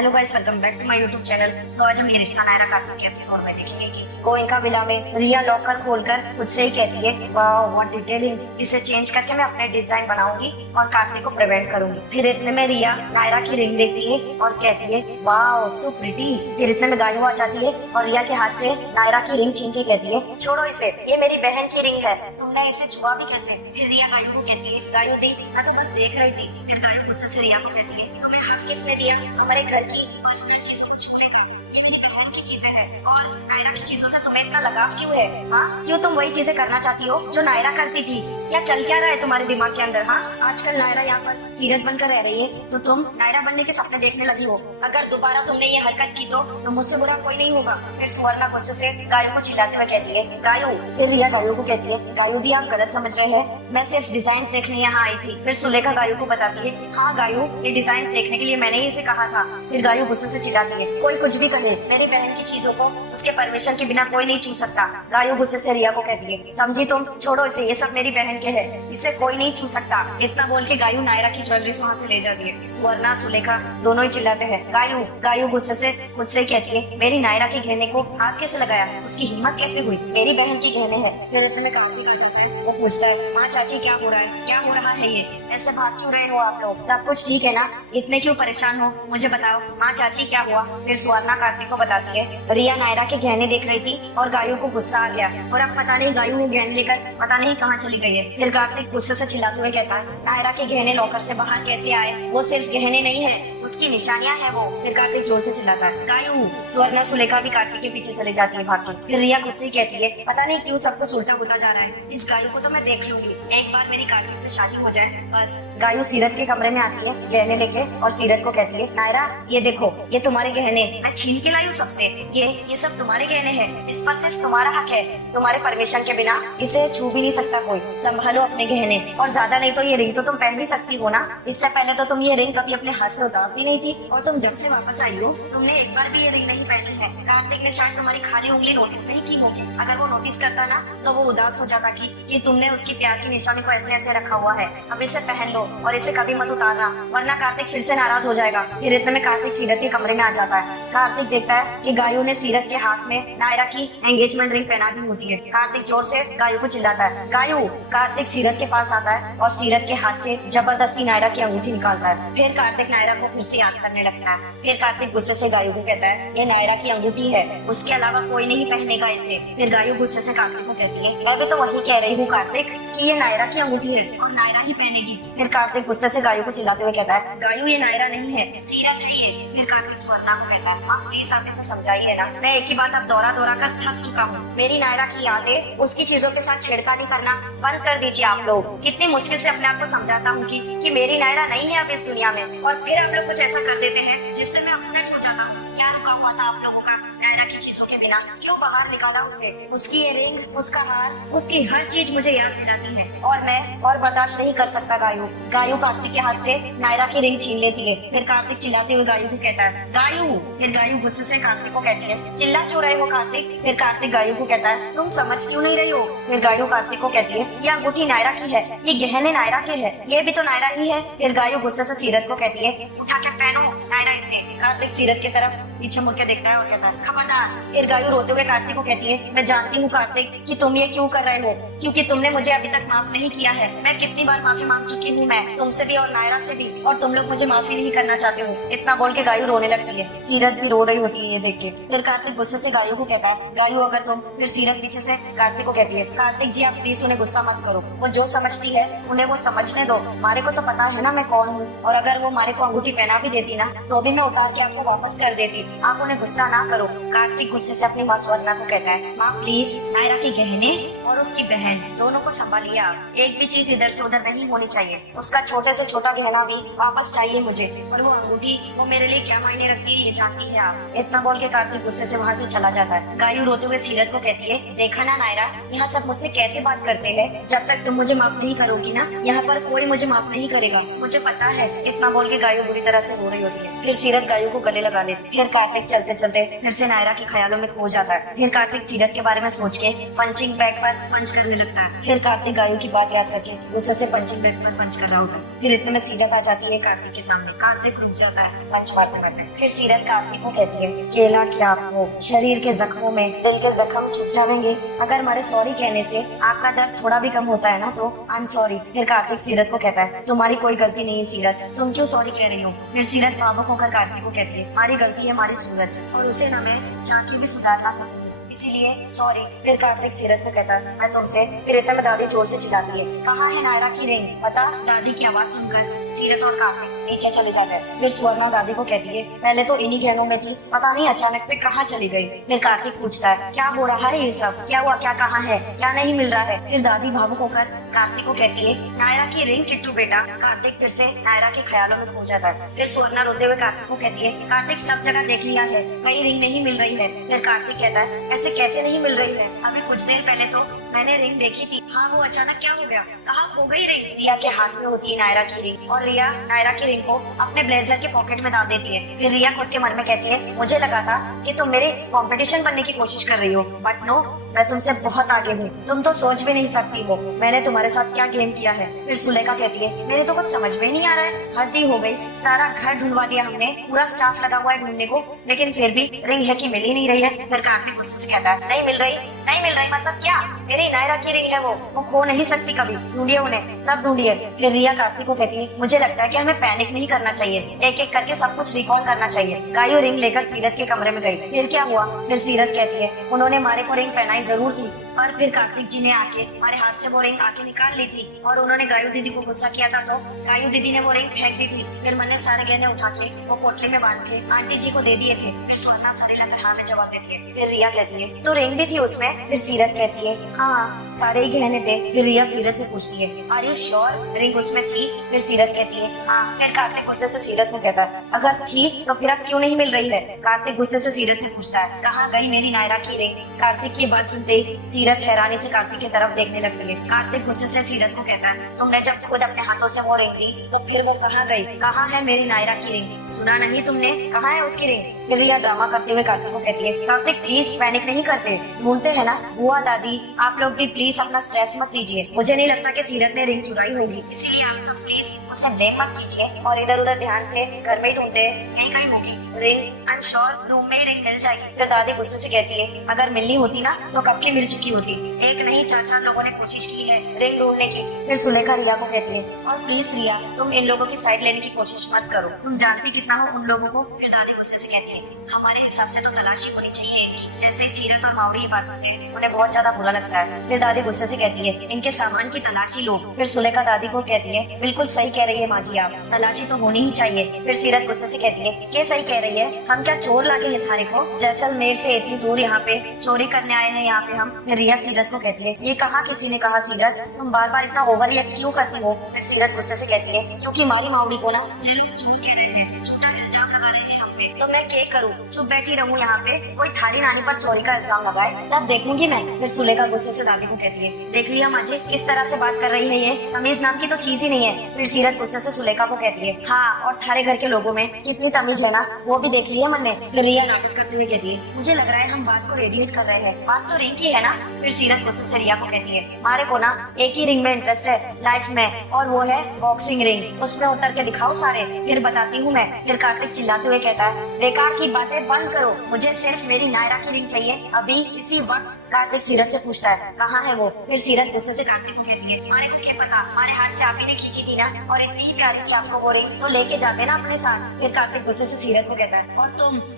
Hello guys, welcome back to my YouTube channel. So आज हम ये रिश्ता नायरा कार्तिक के एपिसोड में देखेंगे कि गोयनका विला में रिया लॉकर खोलकर खुद से ही कहती है, वाह व्हाट डिटेलिंग, इसे चेंज करके मैं अपने डिजाइन बनाऊंगी और कार्तिक को प्रिवेंट करूंगी। फिर इतने में रिया नायरा की रिंग देखती है और कहती है, वाह सो प्रिटी। फिर इतने में गायू आ जाती है और रिया के हाथ से नायरा की रिंग छीन के कहती है, छोड़ो इसे, ये मेरी बहन की रिंग है, तुमने इसे छुआ भी कैसे। फिर रिया गायू को कहती है, गायू दी, मैं तो बस देख रही थी। फिर गायू गुस्से से रिया को कहती है, तुम्हें हक किसने दिया हमारे घर की पर्सनल चीजों को छूने का? ये मेरी बहन की चीजें हैं और नायरा की चीजों से तुम्हें इतना लगाव क्यों है? हाँ, क्यों तुम वही चीजें करना चाहती हो जो नायरा करती थी? क्या चल क्या रहा है तुम्हारे दिमाग के अंदर? हाँ, आजकल नायरा यहाँ पर सीरत बनकर रह रही है तो तुम नायरा बनने के सपने देखने लगी हो। अगर दोबारा तुमने ये हरकत की तो मुझसे बुरा कोई नहीं होगा। फिर सुवर्णा गुस्से से गायू को चिल्लाते हुए कहती है, गायू। फिर रिया गायू को कहती है, गायू दी आप गलत समझ रहे हैं, मैं सिर्फ डिजाइन देखने यहाँ आई थी। फिर सुलेखा गायू को बताती है, हाँ गायू, ये डिजाइन देखने के लिए मैंने ही इसे कहा था। फिर गायू गुस्से से चिल्लाती है, कोई कुछ भी कहे, मेरी बहन की चीजों को उसके परमिशन के बिना कोई नहीं छू सकता। गायू गुस्से से रिया को कहती है, समझी तुम, छोड़ो इसे, ये सब मेरी बहन के है, इसे कोई नहीं छू सकता। इतना बोल के गायू नायरा की ज्वेलरी वहाँ से ले जाती है। सुवर्णा सुलेखा दोनों ही चिल्लाते हैं, गायू। गायू गुस्से से खुद से कहती है, मेरी नायरा के गहने को हाथ कैसे लगाया, उसकी हिम्मत कैसे हुई, मेरी बहन के गहने हैं। फिर इतने में कार्तिक आ जाते हैं, वो पूछता है, माँ चाची क्या हो रहा है, क्या हो रहा है, ये ऐसे भाग क्यों रहे हो आप लोग, सब कुछ ठीक है ना, इतने क्यों परेशान हो, मुझे बताओ माँ चाची क्या हुआ। फिर सुवर्णा कार्तिक को बताती है, रिया नायरा के गहने देख रही थी और गायू को गुस्सा आ गया और अब पता नहीं गायू वो गहने लेकर पता नहीं कहाँ चली गई है। फिर कार्तिक गुस्से से चिल्लाते हुए कहता है, नायरा के गहने लॉकर से बाहर कैसे आए, वो सिर्फ गहने नहीं है, उसकी निशानियां है वो। फिर कार्तिक जोर से चिल्लाता है, गायू। सुवर्णा सुलेखा भी कार्तिक के पीछे चले जाती है भाग के। फिर रिया खुद से कहती है, पता नहीं क्यों सब कुछ उल्टा होता जा रहा है, इस गायू को तो मैं देख लूंगी, एक बार मेरी कार्तिक से शादी हो जाए बस। गायू सीरत के कमरे में आती है गहने लेके और सीरत को कहती है, नायरा ये देखो, ये तुम्हारे गहने मैं छीन के लाई हूँ सबसे, ये सब तुम्हारे गहने हैं, इस पर सिर्फ तुम्हारा हक है, तुम्हारे परमिशन के बिना इसे छू भी नहीं सकता कोई, संभालो अपने गहने। और ज्यादा नहीं तो ये रिंग तो तुम पहन भी सकती हो ना, इससे पहले तो तुम ये रिंग कभी अपने हाथ से उतारती नहीं थी और तुम जब से वापस आई हो तुमने एक बार भी ये रिंग नहीं पहनी है। कार्तिक ने शायद तुम्हारी खाली उंगली नोटिस नहीं की होगी, अगर वो नोटिस करता ना तो वो उदास हो जाता कि तुमने उसकी प्यार की निशानी को ऐसे ऐसे रखा हुआ है, अब इसे पहन लो और इसे कभी मत उतारना वरना कार्तिक फिर से नाराज हो जाएगा। फिर इतने में कार्तिक सीरत के कमरे में आ जाता है। कार्तिक देखता है कि गायू ने सीरत के हाथ में नायरा की एंगेजमेंट रिंग पहना दी होती है। कार्तिक जोर से गायू को चिल्लाता है, गायू। कार्तिक सीरत के पास आता है और सीरत के हाथ से जबरदस्ती नायरा की अंगूठी निकालता है। फिर कार्तिक नायरा को फिर से याद करने लगता है। फिर कार्तिक गुस्से से गायू को कहता है, ये नायरा की अंगूठी है, उसके अलावा कोई नहीं पहनेगा इसे। फिर गायू गुस्से से कार्तिक को कहती है, मैं भी तो वही कह रही हूँ कार्तिक कि ये नायरा की अंगूठी है और नायरा ही पहनेगी। फिर कार्तिक गुस्से से गायू को चिल्लाते हुए कहता है, गायू ये नायरा नहीं है, सीरत है ये। फिर कार्तिक स्वर्णा को कहता है, आप प्लीज आप इसे समझाइए ना, मैं एक ही बात अब दोहरा दोहरा कर थक चुका हूँ, मेरी नायरा की यादें उसकी चीजों के साथ छेड़खानी करना बंद कर दीजिए आप लोग। कितनी मुश्किल से अपने आप को समझाता हूँ कि मेरी नायरा नहीं है अब इस दुनिया में और फिर आप लोग कुछ ऐसा कर देते हैं जिससे मैं अपसेट हो जाता हूँ। क्या रुका हुआ था आप लोगों का नायरा की चीजों के बिना, क्यों बाहर निकाला उसे, उसकी ये रिंग, उसका हार, उसकी हर चीज मुझे याद दिलाती है और मैं और बर्दाश्त नहीं कर सकता। गायू। गायू कार्तिक के हाथ से नायरा की रिंग छीन लेती है। फिर कार्तिक चिल्लाते हुए गायू को कहता है, गायू। फिर गायू गुस्से से कार्तिक को कहती है, चिल्ला क्यों रहे हो कार्तिक। फिर कार्तिक गायू को कहता है, तुम समझ क्यों नहीं रही हो। फिर गायू कार्तिक को कहती है, ये अंगूठी नायरा की है, ये गहने नायरा के है, ये भी तो नायरा ही है। फिर गायू गुस्से से सीरत को कहती है, उठा के पहनो नायरा इसे। कार्तिक सीरत की तरफ पीछे मुड़ के देखता है और कहता है, खबरदार। फिर गायू रोते हुए कार्तिक को कहती है, मैं जानती हूँ कार्तिक कि तुम ये क्यों कर रहे हो, क्योंकि तुमने मुझे अभी तक माफ नहीं किया है। मैं कितनी बार माफी मांग चुकी हूँ, मैं तुमसे भी और नायरा से भी, और तुम लोग मुझे माफी नहीं करना चाहते हो। इतना बोल के गायू रोने लगती है। सीरत भी रो रही होती है ये देख के। फिर कार्तिक गुस्से से गायू को कहता है, गायू अगर तुम। फिर सीरत पीछे से कार्तिक को कहती है, कार्तिक जी आप प्लीज उन्हें गुस्सा मत करो, वो जो समझती है उन्हें वो समझने दो, मारे को तो पता है ना मैं कौन हूँ, और अगर वो मारे को अंगूठी पहना भी देती ना तो भी मैं उतार के आपको वापस कर देती, आप उन्हें गुस्सा ना करो। कार्तिक गुस्से से अपनी माँ स्वर्णा को कहता है, माँ प्लीज नायरा के गहने और उसकी बहन दोनों को संभालिए आप, एक भी चीज इधर से उधर नहीं होनी चाहिए, उसका छोटे से छोटा गहना भी वापस चाहिए मुझे, और वो अंगूठी वो मेरे लिए क्या मायने रखती है ये जानती है आप। इतना बोल के कार्तिक गुस्से से वहाँ से चला जाता है। गायू रोते हुए सीरत को कहती है, देखा ना नायरा, यहाँ सब मुझसे कैसे बात करते हैं, जब तक तुम मुझे माफ नहीं करोगी ना यहाँ पर कोई मुझे माफ नहीं करेगा, मुझे पता है। इतना बोल के गायू बुरी तरह से रो रही होती है। फिर सीरत गायू को गले लगा लेती। फिर कार्तिक चलते चलते फिर से नायरा के ख्यालों में खो जाता है। फिर कार्तिक सीरत के बारे में सोच के पंचिंग बैग पर पंच करने लगता है। फिर कार्तिक गायों की बात याद करके गुस्से से पंचिंग बैग पर पंच कर रहा होता है। फिर इतने में सीरत आ जाती है कार्तिक के सामने। कार्तिक रुक जाता है पंच मारते मारते। फिर सीरत कार्तिक को कहती है, केला क्या आपको शरीर के जख्मों में दिल के जख्म छुप जाएंगे? अगर हमारे सॉरी कहने से आपका दर्द थोड़ा भी कम होता है ना तो आई एम सॉरी। फिर कार्तिक सीरत को कहता है, तुम्हारी कोई गलती नहीं है सीरत, तुम क्यों सॉरी कह रही हो? फिर सीरत भावुक होकर कार्तिक को कहती है, हमारी गलती है हमारी सूरत, और उसे न मैं चाह के भी सुधार ना सकती, इसीलिए सॉरी। फिर कार्तिक सीरत को कहता है, मैं तुमसे। फिर इतने में दादी जोर से चिल्लाती है, कहाँ है नायरा की रिंग? पता? दादी की आवाज सुनकर सीरत और कार्तिक नीचे चले जाते हैं। फिर स्वर्णा दादी को कहती है, पहले तो इन्हीं गहनों में थी, पता नहीं अचानक से कहाँ चली गई। फिर कार्तिक पूछता है, क्या हो रहा है ये सब? क्या हुआ? क्या कहाँ है? क्या नहीं मिल रहा है? फिर दादी भावुक होकर कार्तिक को कहती है, नायरा की रिंग किट्टू बेटा। कार्तिक फिर से नायरा के ख्यालों में खो जाता है। फिर स्वर्णा रोते हुए कार्तिक को कहती है, कार्तिक सब जगह देख लिया है, कहीं रिंग नहीं मिल रही है। फिर कार्तिक कहता है, ऐसे कैसे नहीं मिल रही है? अभी कुछ देर पहले तो मैंने रिंग देखी थी। हाँ, वो अचानक क्या हो गया? कहाँ खो गई रिंग? रिया के हाथ में होती है नायरा की रिंग, और रिया नायरा की रिंग को अपने ब्लेजर के पॉकेट में डाल देती है। फिर रिया खुद के मन में कहती है, मुझे लगा था कि तुम मेरे कंपटीशन बनने की कोशिश कर रही हो, बट नो, मैं तुमसे बहुत आगे हूँ, तुम तो सोच भी नहीं सकती हो मैंने तुम्हारे साथ क्या गेम किया है। फिर सुलेखा कहती है, मेरे तो कुछ समझ में ही नहीं आ रहा है, हद ही हो गई, सारा घर ढूंढवा दिया हमने, पूरा स्टाफ लगा हुआ है ढूंढने को, लेकिन फिर भी रिंग है कि मिल ही नहीं रही है। फिर कार्तिक गुस्से से कहता है, नहीं मिल रही, नहीं मिल रही मतलब क्या? मेरी नायरा की रिंग है, वो खो नहीं सकती कभी, ढूंढिए उन्हें, सब ढूंढिए। फिर रिया कार्तिक को कहती है, मुझे लगता है कि हमें पैनिक नहीं करना चाहिए, एक एक करके सब कुछ रिकॉल करना चाहिए। गायू रिंग लेकर सीरत के कमरे में गई। फिर क्या हुआ? फिर सीरत कहती है, उन्होंने मारे को रिंग पहनाई जरूर थी, पर फिर कार्तिक जी ने आके हमारे हाथ से वो रिंग आके निकाल ली थी, और उन्होंने गायू दीदी को गुस्सा किया था तो गायू दीदी ने वो रिंग फेंक दी थी। फिर मैंने सारे गहने उठा के वो पोटली में बांध के आंटी जी को दे दिए थे। फिर स्वर्णा सरेला फिर हाँ में जवाब देती है। फिर रिया कहती है, तो रिंग भी थी उसमें? फिर सीरत कहती है, हाँ, सारे ही गहने थे। फिर रिया सीरत से पूछती है, आर यू श्योर रिंग उसमें थी? फिर सीरत कहती है, हाँ। फिर कार्तिक गुस्से से सीरत को कहता है, अगर थी तो फिर अब क्यों नहीं मिल रही है? कार्तिक गुस्से से सीरत से पूछता है, कहाँ गई मेरी नायरा की रिंग? कार्तिक की बात सुनते ही सीरत हैरानी से कार्तिक की तरफ देखने लगती है। कार्तिक गुस्से से सीरत को कहता है, तुमने जब खुद अपने हाथों से वो रिंग ली तो फिर वो कहाँ गई? कहाँ है मेरी नायरा की रिंग? सुना नहीं तुमने? कहाँ है उसकी रिंग? फिर रिया ड्रामा करते हुए कार्तिक को कहती है, कार्तिक प्लीज पैनिक नहीं करते, ढूंढते हैं ना। बुआ दादी आप लोग भी प्लीज अपना स्ट्रेस मत लीजिए, मुझे नहीं लगता कि सीरत ने रिंग चुराई होगी, इसीलिए आप सब प्लीज उसे ब्लेम मत कीजिए और इधर उधर ध्यान से घर में ही ढूंढते, यहीं कहीं होगी ring, I am sure room में ही रिंग मिल जाएगी। फिर दादी गुस्से से कहती है, अगर मिलनी होती ना तो कब की मिल चुकी होती, एक नहीं चार चार लोगों ने कोशिश की है रिंग ढूंढने की। फिर सुलेखा रिया को कहती है, और प्लीज रिया तुम इन लोगों की साइड लेने की कोशिश मत करो, तुम जानती कितना हो उन लोगों को। फिर दादी गुस्से से कहती है, हमारे हिसाब से तो तलाशी होनी चाहिए इनकी। जैसे सीरत और मावरी ये बात सुनते हैं उन्हें बहुत ज्यादा बुरा लगता है। फिर दादी गुस्से से कहती है, इनके सामान की तलाशी लो। फिर सुलेखा दादी को कहती है, बिल्कुल सही कह रही है माँ जी आप, तलाशी तो होनी ही चाहिए। फिर सीरत गुस्से से कहती है, क्या सही कह रही है? हम क्या चोर लागे हैं थाने को? जैसलमेर से इतनी दूर यहाँ पे चोरी करने आए हैं यहाँ पे हम। फिर रिया सीरत को कहती है, ये कहा किसी ने कहा सीरत, तुम बार बार इतना ओवर रिएक्ट क्यों करती हो? फिर सीरत गुस्से से कहती है, क्योंकि हमारी मावड़ी को ना जेल में चोर कह रहे हैं, झूठा इल्जाम लगा रहे हैं हम पे, तो मैं क्या करूँ? चुप बैठी रहूँ यहाँ पे? कोई थारी नानी पर चोरी का इल्जाम लगाए तब देखूंगी मैं। फिर सुलेखा गुस्से से दादी को कहती है, देख लिया माँ जी किस तरह से बात कर रही है, ये तमीज नाम की तो चीज ही नहीं है। फिर सीरत गुस्से से सुलेखा को कहती है, हाँ, और थारे घर के लोगों में कितनी तमीज है ना, वो भी देख लिया मैंने। फिर रिया नाटक करते हुए कहती है, मुझे लग रहा है हम बात को रेडिएट कर रहे हैं, बात तो रिंग की है ना। फिर सीरत गुस्से से रिया को कहती है, हमारे को ना एक ही रिंग में इंटरेस्ट है लाइफ में, और वो है बॉक्सिंग रिंग, उसमें उतर के दिखाओ सारे, फिर बताती हूँ मैं। फिर कार्तिक चिल्लाते हुए कहता है, बेकार की बातें बंद करो, मुझे सिर्फ मेरी नायरा की रिंग चाहिए अभी इसी वक्त। कार्तिक सीरत से पूछता है, कहाँ है वो? फिर सीरत गुस्से से कार्तिक को कहती है, हमारे को क्या पता, हमारे हाथ से आप ही ने खींची थी ना, और इतनी ही प्यारी थी आपको वो रिंग, तो लेके जाते ना अपने साथ। फिर कार्तिक गुस्से से सीरत को कहता है, और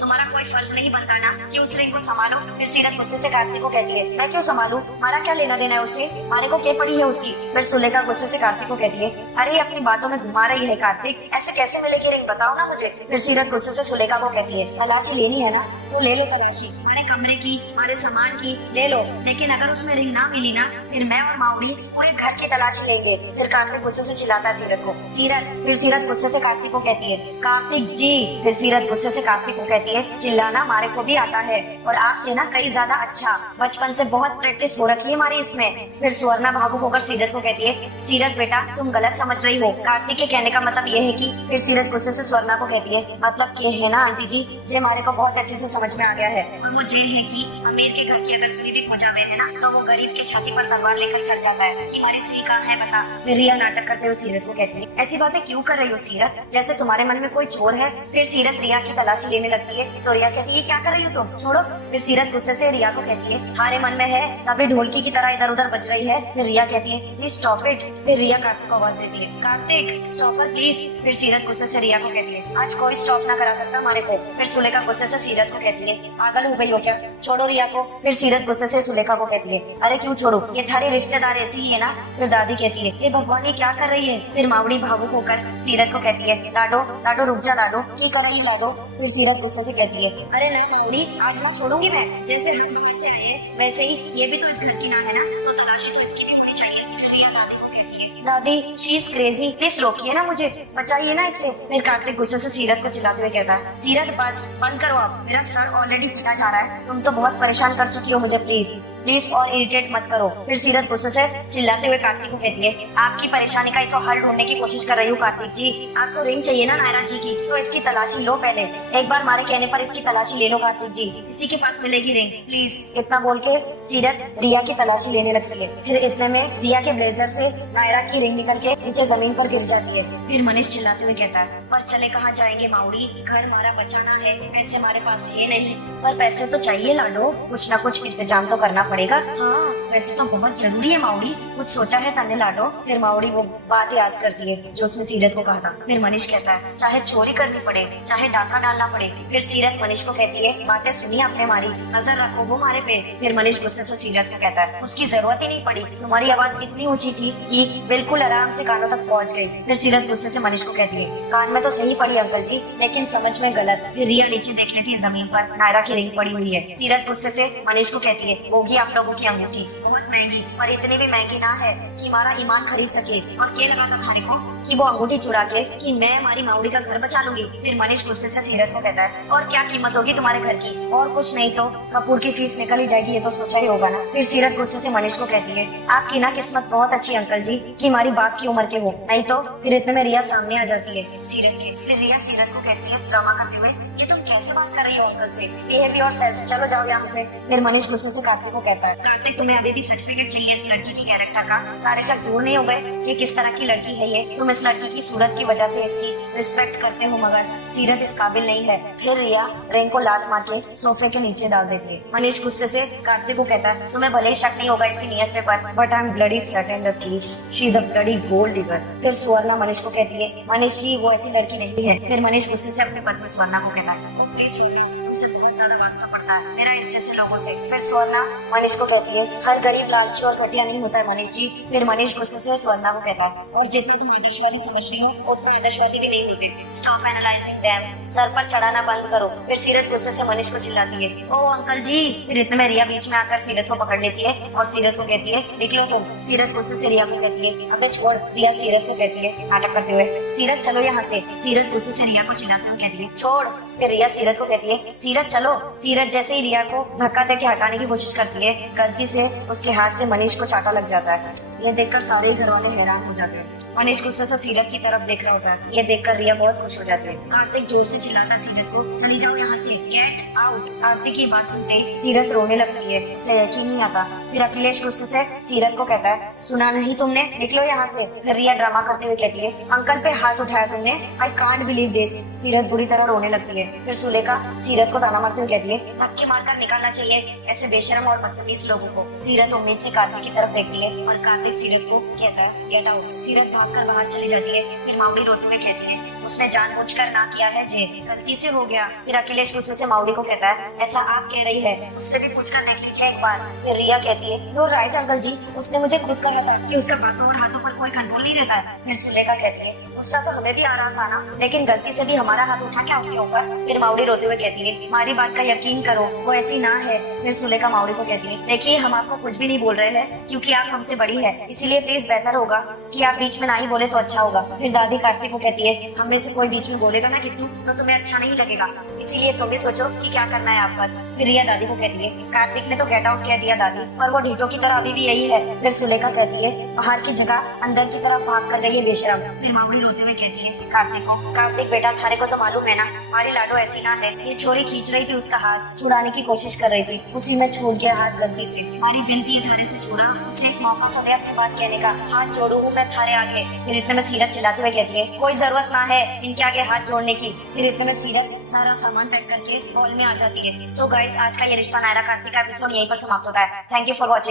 तुम्हारा कोई फर्ज नहीं बनता ना कि उस रिंग को संभालो। फिर सीरत गुस्से से कार्तिक को कहती है, मैं क्यों संभालू, हमारा क्या लेना देना है उससे, हमारे को क्या पड़ी है उसकी। फिर सुलेखा गुस्से से कार्तिक को कहती है, अरे अपनी बातों में घुमा रही है कार्तिक, ऐसे कैसे मिलेगी रिंग, बताओ ना मुझे। फिर सीरत गुस्से से सुलेखा को कहती है, तलाशी लेनी है ना तो ले लो तलाशी, हमारे कमरे की, हमारे सामान की ले लो, लेकिन अगर उसमें रिंग ना मिली ना, फिर मैं और मावड़ी पूरे घर की तलाशी लेंगे। फिर कार्तिक गुस्से से चिल्लाता है सीरत को, सीरत। फिर सीरत गुस्से से कार्तिक को कहती है, कार्तिक जी। फिर सीरत गुस्से से कार्तिक को कहती है, चिल्लाना हमारे को भी आता है, और आपसे ना कई ज्यादा अच्छा, बचपन से बहुत प्रैक्टिस हो रखी है हमारी इसमें। फिर स्वर्णा भावुक होकर सीरत को कहती है, सीरत बेटा तुम गलत समझ रही हो, कार्तिक के कहने का मतलब ये है कि। फिर सीरत गुस्से से स्वर्णा को कहती है, मतलब ये है ना आंटी जी, जो हमारे को बहुत अच्छे से समझ में आ गया है, और वो सोच ये है कि अमीर के घर की अगर सुई भी खो जावे है ना तो वो गरीब के छाती पर तलवार लेकर चढ़ जाता है कि हमारी सुई कहाँ है बता। फिर रिया नाटक करते हुए सीरत को कहती है, ऐसी बातें क्यों कर रही हो सीरत, जैसे तुम्हारे मन में कोई चोर है। फिर सीरत रिया की तलाशी लेने लगती है तो रिया कहती है क्या कर रही हो तुम, छोड़ो। फिर सीरत गुस्से से रिया को कहती है, तुम्हारे मन में है तभी ढोलकी की तरह इधर उधर बज रही है। फिर रिया कहती है प्लीज स्टॉप इट। फिर रिया कार्तिक को आवाज देती है, कार्तिक स्टॉप इट प्लीज। फिर सीरत गुस्से से रिया को कहती है, आज कोई स्टॉप ना करा सकता हमारे को। फिर सुलेखा गुस्से से सीरत को कहती है, पागल हो गई हो क्या, छोड़ो रिया को। फिर सीरत गुस्से से सुलेखा को कहती है, अरे क्यों छोड़ो, ये थारी रिश्तेदार ऐसी ही है ना। फिर दादी कहती है, ये भगवान ये क्या कर रही है। फिर मावड़ी भावुक होकर सीरत को कहती है, लाडो लाडो रुक जा लाडो, की कर रही है लाडो। फिर सीरत गुस्से से कहती है, अरे नहीं मावड़ी आज ना छोड़ूंगी मैं, जैसे हम वहाँ से आए वैसे ही ये भी तो इस घर की ना है ना, तो तलाशी तो इसकी भी होनी चाहिए। फिर रिया दादी को कहती है, दादी शी इज क्रेजी, प्लीज रोकिए ना मुझे, बचाइए ना इससे। फिर कार्तिक गुस्से से सीरत को चिल्लाते हुए कहता है, सीरत बस बंद करो आप, मेरा सर ऑलरेडी पिटा जा रहा है, तुम तो बहुत परेशान कर चुकी हो मुझे, प्लीज प्लीज और इरिटेट मत करो। फिर सीरत गुस्से से चिल्लाते हुए कार्तिक को कहती है, आपकी परेशानी का ही तो हल ढूंढने की कोशिश कर रही हूँ कार्तिक जी, आपको रिंग चाहिए ना नायरा जी की, तो इसकी तलाशी लो पहले, एक बार हमारे कहने पर इसकी तलाशी ले लो कार्तिक जी, इसी के पास मिलेगी रिंग प्लीज। इतना बोल के सीरत रिया की तलाशी लेने लगती है। फिर इतने में रिया के ब्लेजर से नायरा की रिंग निकल के नीचे जमीन पर गिर जाती है। फिर मनीष चिल्लाते हुए कहता है, पर चले कहाँ जाएंगे माउड़ी, घर हमारा बचाना है, पैसे हमारे पास है नहीं, पर पैसे तो चाहिए लाडो, कुछ ना कुछ इंतजाम तो करना पड़ेगा। हाँ वैसे तो बहुत जरूरी है माउड़ी, कुछ सोचा है तने लाडो। फिर माउड़ी वो बात याद करती है जो उसने सीरत को कहा था। फिर मनीष कहता है, चाहे चोरी करनी पड़े, चाहे डाका डालना पड़े। फिर सीरत मनीष को कहती है, बातें सुनी आपने हमारी, नजर रखो वो हमारे पे। फिर मनीष गुस्से से सीरत को कहता है, उसकी जरूरत ही नहीं पड़ी, तुम्हारी आवाज इतनी ऊंची थी कि बिल्कुल आराम से कानों तक पहुंच गई। फिर सीरत गुस्से से मनीष को कहती है, कान में तो सही पड़ी अंकल जी, लेकिन समझ में गलत। फिर रिया नीचे देख लेती है जमीन पर नायरा की रिंग पड़ी हुई है। सीरत गुस्से से मनीष को कहती है, होगी आप लोगों की अंगूठी, बहुत महंगी, पर इतनी भी महंगी ना है कि हमारा ईमान खरीद सके। और क्या लगा था थारे को कि वो अंगूठी चुरा के कि मैं हमारी माउड़ी का घर बचा लूंगी। फिर मनीष गुस्से से सीरत को कहता है, और क्या कीमत होगी तुम्हारे घर की, और कुछ नहीं तो कपूर की फीस निकल ही जाएगी, ये तो सोचा ही होगा ना। फिर सीरत गुस्से से मनीष को कहती है, आपकी ना किस्मत बहुत अच्छी अंकल जी कि हमारी बाप की उम्र के हो, नहीं तो। फिर इतने में रिया सामने आ जाती है सीरत के। फिर रिया सीरत को कहती है ड्रामा करते हुए, ये तुम कैसे बात कर रही हो अंकल से, बिहेव योरसेल्फ, चलो जाओ यहाँ से। फिर मनीष गुस्से से कार्तिक को कहता है, कार्तिक तुम्हें अभी भी सर्टिफिकेट चाहिए इस लड़की की कैरेक्टर का, सारे शक दूर नहीं हो गए कि किस तरह की लड़की है ये, तुम इस लड़की की सूरत की वजह से इसकी रिस्पेक्ट करते हो मगर सीरत इस काबिल नहीं है। फिर रिया रिंग को लात मार के सोफे के नीचे डाल देती है। मनीष गुस्से से कार्तिक को कहता है, तुम्हें भले ही शक नहीं होगा इसकी नियत पे पर but I am bloody certain the thief, she is a bloody gold digger. फिर सुवर्णा मनीष को कहती है, मनीष जी वो ऐसी लड़की नहीं है। फिर मनीष गुस्से से अपने पत्नी सुवर्णा को कहता है, प्लीज तुमसे बहुत ज्यादा वास्ता पड़ता है मेरा इस जैसे लोगों से। फिर स्वर्णा मनीष को कहती है, हर गरीब लालची और घटिया नहीं होता है मनीष जी। फिर मनीष गुस्से से स्वर्णा को कहता है, और जितने तुम आदर्शवादी समझ रही हो उतने आदर्शवादी भी नहीं होते, स्टॉप एनालाइजिंग देम, सर पर चढ़ाना बंद करो। फिर सीरत गुस्से से मनीष को चिल्लाती है, ओ अंकल जी। फिर इतने में रिया बीच में आकर सीरत को पकड़ लेती है और सीरत को कहती है, निकलो तुम। सीरत गुस्से से रिया को कहती है, अबे छोड़। रिया सीरत को कहती है नाटक करते हुए, सीरत चलो यहाँ से। सीरत गुस्से से रिया को चिल्लाते हुए कहती है, छोड़। फिर रिया सीरत को कहती है, सीरत चलो। सीरत जैसे ही रिया को धक्का देके हटाने की कोशिश करती है, गलती से उसके हाथ से मनीष को चाटा लग जाता है। ये देखकर सारे घर वाले हैरान हो जाते हैं। मनीष गुस्से से सीरत की तरफ देख रहा होता है। ये देखकर रिया बहुत खुश हो जाती है। कार्तिक जोर से चिल्लाता सीरत को, चली जाओ यहाँ से, गेट आउट। कार्तिक की बात सुनते सीरत रोने लगती है, उसे यकीन नहीं आता। फिर अखिलेश गुस्से से सीरत को कहता है, सुना नहीं तुमने, निकलो यहाँ से। फिर रिया ड्रामा करते हुए कहती है, अंकल पे हाथ उठाया तुमने, आई कांट बिलीव दिस। सीरत बुरी तरह रोने लगती है। फिर सुलेखा सीरत को ताना मारते हुए कहती है, धक्के मारकर निकालना चाहिए ऐसे बेशरम और बदतमीज लोगों को। सीरत उम्मीद से कार्तिक की तरफ देखती है और कार्तिक सीरत को कहता है, गेट आउट। सीरत भागकर बाहर चली जाती है। फिर माउडी रोते हुए कहती है, उसने जानबूझकर ना किया है जे, गलती से हो गया। फिर अखिलेश गुस्से से माउडी को कहता है, ऐसा आप कह रही है, उससे भी पूछकर देख लीजिए एक बार। फिर रिया कहती है, यू राइट अंकल जी, उसने मुझे खुद कहा था कि उसका बातों और हाथों पर कोई कंट्रोल नहीं रहता है। फिर सुलेखा कहती है, गुस्सा तो हमें भी आ रहा था ना, लेकिन गलती से भी हमारा हाथ उठा क्या उसके ऊपर। फिर माउडी रोते हुए कहती है, हमारी बात का यकीन करो, वो ऐसी ना है। फिर सुलेखा माउडी को कहती है, देखिए हम आपको कुछ भी नहीं बोल रहे हैं क्योंकि आप हमसे बड़ी है, इसीलिए प्लीज बेहतर होगा कि आप बीच में ना ही बोले तो अच्छा होगा। फिर दादी कार्तिक को कहती है, हम में से कोई बीच में बोलेगा ना किट्टू तो तुम्हें अच्छा नहीं लगेगा, इसीलिए तुम भी सोचो कि क्या करना है आप बस। फिर रिया दादी को कहती है कार्तिक ने तो गेट आउट कह दिया दादी, और वो ढीठो की तरह अभी भी यही है। फिर सुलेखा कहती है बाहर की जगह अंदर की तरफ भाग कर रही है बेशरम। फिर मामूली रोते हुए कहती है कार्तिक को, कार्तिक बेटा थारे को तो मालूम है ना हमारी लाडो ऐसी ना है। ये छोरी खींच रही थी उसका हाथ, छुड़ाने की कोशिश कर रही थी, उसी में छूट गया हाथ गलती से। हमारी विनती है थारे से छोड़ा, उसे एक मौका तो दे अपनी बात कहने का, हाथ जोड़ू हूँ मैं थारे आगे। फिर इतने में सीरत चिल्लाते हुए कहती है कोई जरूरत ना है इनके आगे हाथ जोड़ने की। फिर इतने में सीरत सारा सामान पैक करके हॉल में आ जाती है। सो गाइस, आज का ये रिश्ता नायरा कार्तिक का एपिसोड यहीं पर समाप्त होता है। Thank you for watching.